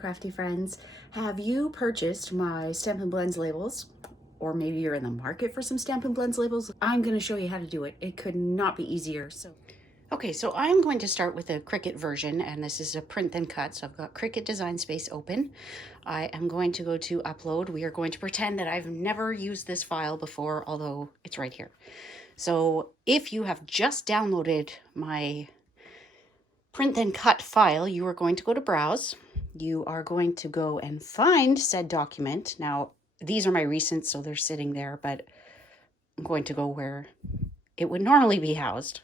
crafty friends. Have you purchased my Stampin' Blends labels? Or maybe you're in the market for some Stampin' Blends labels? I'm going to show you how to do it. It could not be easier. Okay, so I'm going to start with a Cricut version, and this is a print then cut. So I've got Cricut Design Space open. I am going to go to upload. We are going to pretend that I've never used this file before, although it's right here. So if you have just downloaded my print then cut file, you are going to go to browse. You are going to go and find said document. Now, these are my recents, so they're sitting there, but I'm going to go where it would normally be housed.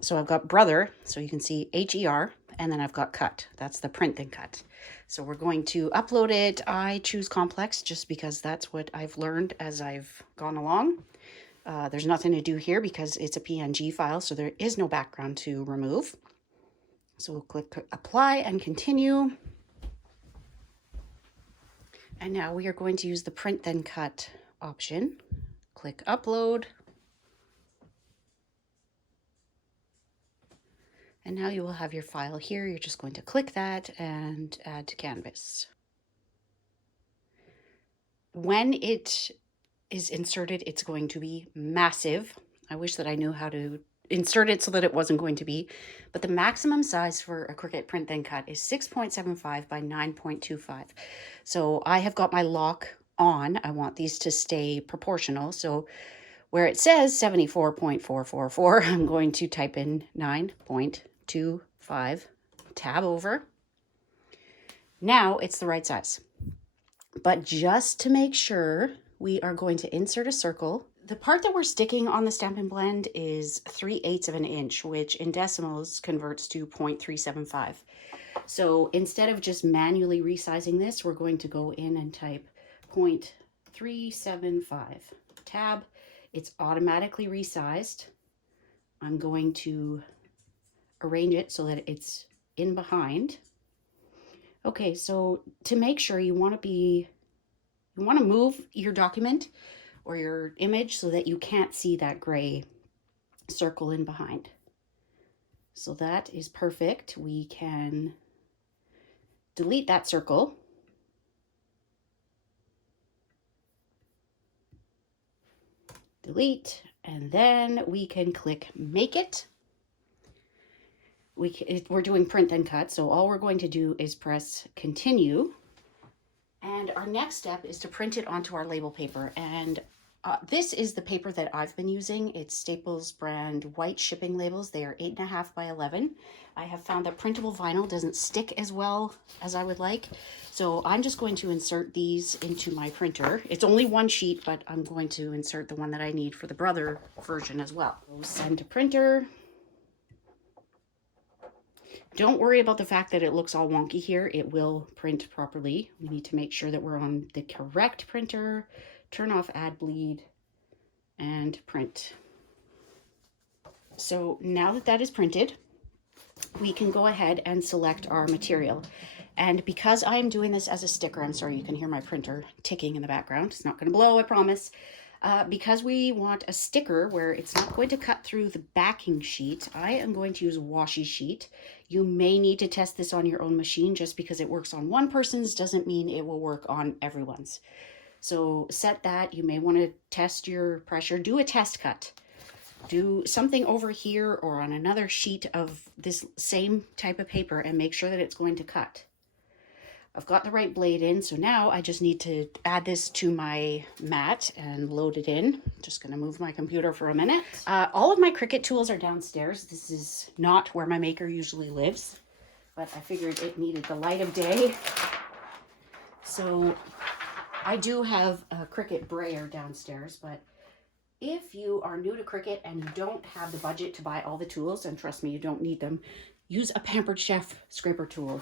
So I've got brother, so you can see HER, and then I've got cut. That's the print then cut. So we're going to upload it. I choose complex just because that's what I've learned as I've gone along. There's nothing to do here because it's a PNG file, so there is no background to remove. So we'll click apply and continue. And now we are going to use the print then cut option. Click upload. And now you will have your file here. You're just going to click that and add to canvas. When it is inserted, it's going to be massive. I wish that I knew how to insert it so that it wasn't going to be, but the maximum size for a Cricut print then cut is 6.75 by 9.25. So I have got my lock on. I want these to stay proportional. So where it says 74.444, I'm going to type in 9.25, tab over. Now it's the right size. But just to make sure, we are going to insert a circle. The part that we're sticking on the Stampin' Blend is 3/8 of an inch, which in decimals converts to 0.375. So instead of just manually resizing this, we're going to go in and type 0.375. Tab. It's automatically resized. I'm going to arrange it so that it's in behind. Okay, so to make sure you want to move your document or your image so that you can't see that gray circle in behind. So that is perfect. We can delete that circle. Delete, and then we can click make it. We're doing print then cut, so all we're going to do is press continue. And our next step is to print it onto our label paper. And this is the paper that I've been using. It's Staples brand white shipping labels. They are 8.5 by 11. I have found that printable vinyl doesn't stick as well as I would like. So I'm just going to insert these into my printer. It's only one sheet, but I'm going to insert the one that I need for the brother version as well. Send to printer. Don't worry about the fact that it looks all wonky here. It will print properly. We need to make sure that we're on the correct printer. Turn off add bleed and print. So now that that is printed, we can go ahead and select our material. And because I am doing this as a sticker, I'm sorry, you can hear my printer ticking in the background. It's not going to blow, I promise. Because we want a sticker where it's not going to cut through the backing sheet, I am going to use washi sheet. You may need to test this on your own machine. Just because it works on one person's doesn't mean it will work on everyone's. So set that. You may want to test your pressure. Do a test cut. Do something over here or on another sheet of this same type of paper and make sure that it's going to cut. I've got the right blade in, so now I just need to add this to my mat and load it in. Just gonna move my computer for a minute. All of my Cricut tools are downstairs. This is not where my maker usually lives, but I figured it needed the light of day. So I do have a Cricut brayer downstairs, but if you are new to Cricut and you don't have the budget to buy all the tools, and trust me, you don't need them, use a Pampered Chef scraper tool.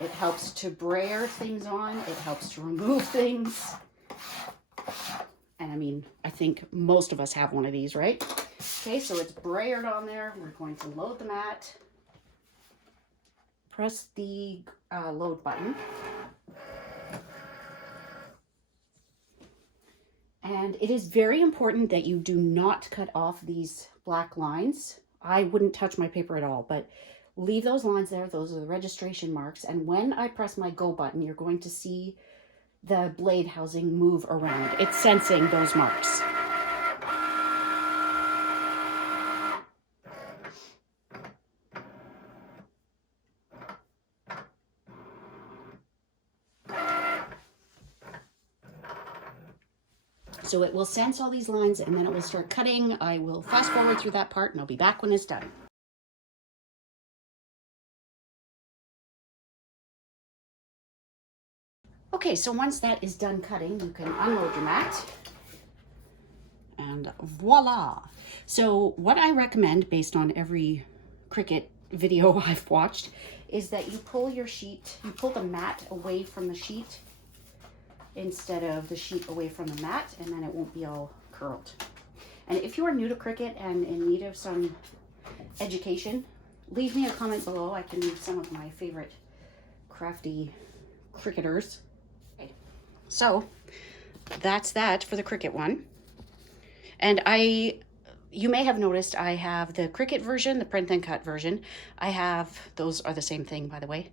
It helps to brayer things on. It helps to remove things. And I mean, I think most of us have one of these, right? Okay, so it's brayered on there. We're going to load the mat. Press the load button. And it is very important that you do not cut off these black lines. I wouldn't touch my paper at all, but Leave those lines there. Those are the registration marks. And when I press my go button, you're going to see the blade housing move around. It's sensing those marks. So it will sense all these lines and then it will start cutting. I will fast forward through that part and I'll be back when it's done. Okay, so once that is done cutting, you can unload your mat. And voila. So what I recommend, based on every Cricut video I've watched, is that you pull your sheet, you pull the mat away from the sheet instead of the sheet away from the mat, and then it won't be all curled. And if you are new to Cricut and in need of some education, leave me a comment below. I can leave some of my favorite crafty Cricketers. Okay. So that's that for the Cricut one. And you may have noticed I have the Cricut version, the print and cut version. Those are the same thing, by the way.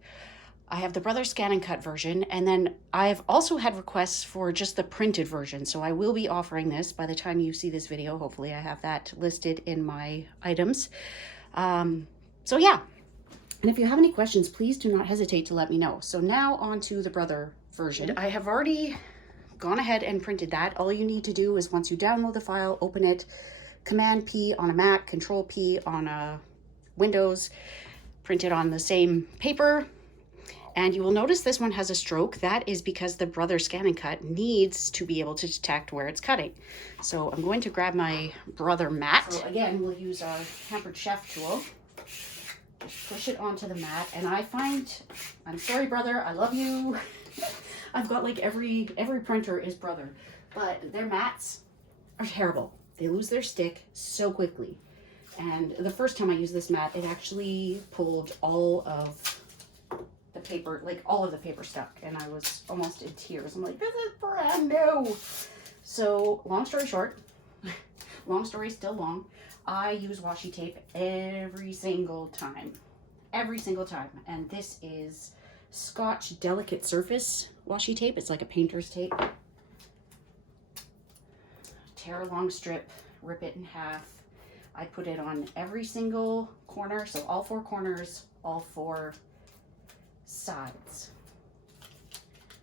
I have the Brother Scan and Cut version, and then I've also had requests for just the printed version. So I will be offering this by the time you see this video. Hopefully I have that listed in my items. So yeah, and if you have any questions, please do not hesitate to let me know. So now on to the Brother version. I have already gone ahead and printed that. All you need to do is once you download the file, open it, Command P on a Mac, Control P on a Windows, print it on the same paper. And you will notice this one has a stroke. That is because the Brother Scan and Cut needs to be able to detect where it's cutting. So I'm going to grab my Brother mat. So again, we'll use our Hampered Chef tool. Just push it onto the mat. And I find, I'm sorry, Brother, I love you. I've got like every printer is Brother, but their mats are terrible. They lose their stick so quickly. And the first time I used this mat, it actually pulled all of the paper, like all of the paper stuck, and I was almost in tears. I'm like, this is brand new. So long story short, long story still long, I use washi tape every single time. And this is Scotch Delicate Surface washi tape. It's like a painter's tape. Tear a long strip, rip it in half. I put it on every single corner, so all four corners, all four sides.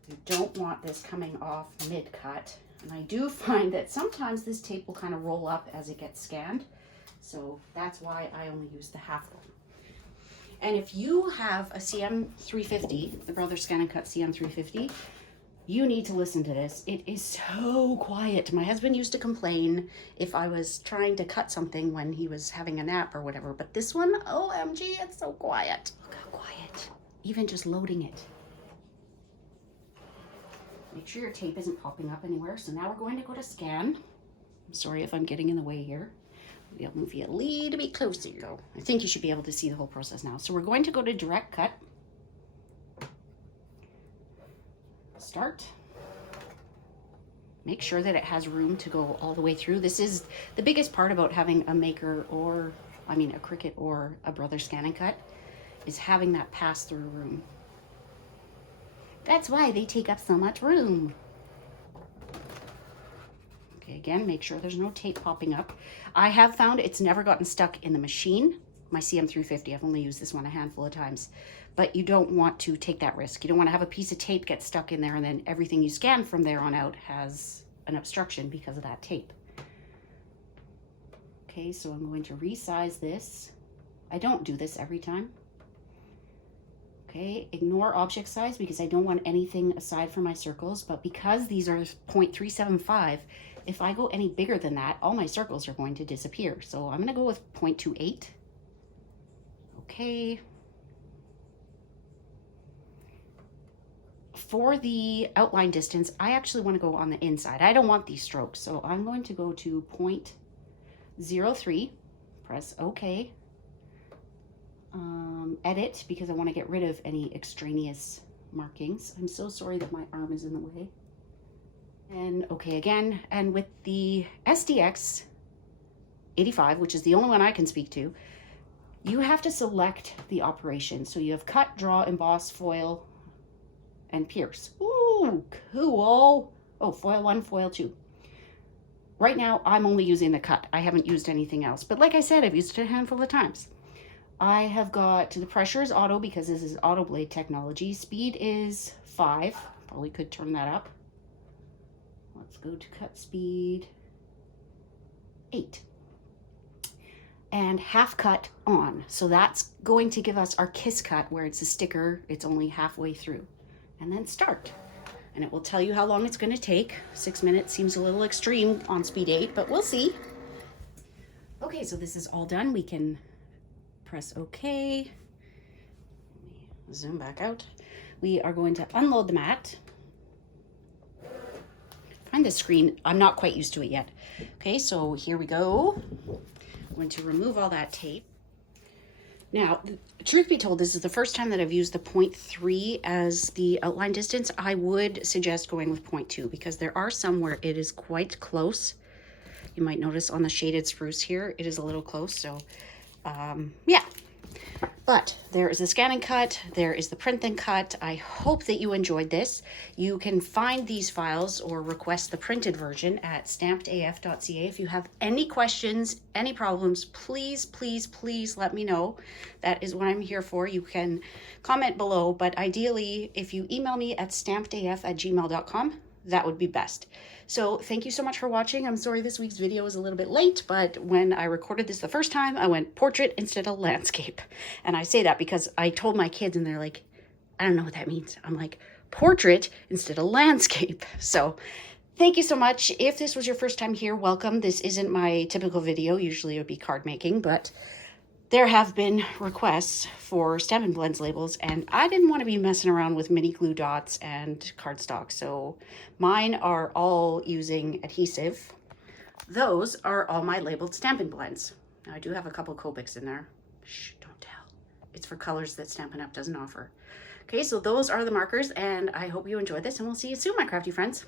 You don't want this coming off mid-cut. And I do find that sometimes this tape will kind of roll up as it gets scanned. So that's why I only use the half roll. And if you have a CM350, the Brother Scan and Cut CM350, you need to listen to this. It is so quiet. My husband used to complain if I was trying to cut something when he was having a nap or whatever. But this one, OMG, it's so quiet. Look how quiet. Even just loading it. Make sure your tape isn't popping up anywhere. So now we're going to go to scan. I'm sorry if I'm getting in the way here. Maybe I'll move you a little bit closer. Go. I think you should be able to see the whole process now. So we're going to go to direct cut. Start. Make sure that it has room to go all the way through. This is the biggest part about having a maker or, a Cricut or a Brother Scan and Cut, is having that pass-through room. That's why they take up so much room. Okay, again, make sure there's no tape popping up. I have found it's never gotten stuck in the machine. My CM350, I've only used this one a handful of times, but you don't want to take that risk. You don't want to have a piece of tape get stuck in there and then everything you scan from there on out has an obstruction because of that tape. Okay, so I'm going to resize this. I don't do this every time. Okay, ignore object size because I don't want anything aside from my circles, but because these are 0.375, if I go any bigger than that, all my circles are going to disappear. So I'm going to go with 0.28. Okay. For the outline distance, I actually want to go on the inside. I don't want these strokes, so I'm going to go to 0.03, press OK. Edit, because I want to get rid of any extraneous markings. I'm so sorry that my arm is in the way. And OK again. And with the SDX 85, which is the only one I can speak to, you have to select the operation. So you have cut, draw, emboss, foil, and pierce. Ooh, cool. Oh, foil 1, foil 2. Right now, I'm only using the cut. I haven't used anything else. But like I said, I've used it a handful of times. I have got, the pressure is auto because this is auto blade technology. Speed is 5. Probably could turn that up. Let's go to cut speed 8. And half cut on. So that's going to give us our kiss cut where it's a sticker. It's only halfway through. And then start. And it will tell you how long it's going to take. 6 minutes seems a little extreme on speed 8, but we'll see. Okay, so this is all done. We can press OK. Zoom back out. We are going to unload the mat. Find the screen. I'm not quite used to it yet. Okay, so here we go. I'm going to remove all that tape. Now, truth be told, this is the first time that I've used the 0.3 as the outline distance. I would suggest going with 0.2 because there are some where it is quite close. You might notice on the shaded spruce here, it is a little close. So, yeah. But there is the scan and cut, there is the print and cut. I hope that you enjoyed this. You can find these files or request the printed version at stampedaf.ca. If you have any questions, any problems, please, please, please let me know. That is what I'm here for. You can comment below, but ideally, if you email me at stampedaf@gmail.com, that would be best. So thank you so much for watching. I'm sorry this week's video is a little bit late, but when I recorded this the first time, I went portrait instead of landscape. And I say that because I told my kids and they're like, I don't know what that means. I'm like, portrait instead of landscape. So thank you so much. If this was your first time here, welcome. This isn't my typical video. Usually it would be card making, but there have been requests for Stampin' Blends labels, and I didn't want to be messing around with mini glue dots and cardstock, so mine are all using adhesive. Those are all my labeled Stampin' Blends. Now, I do have a couple Copics in there. Shh, don't tell. It's for colors that Stampin' Up doesn't offer. Okay, so those are the markers, and I hope you enjoyed this, and we'll see you soon, my crafty friends.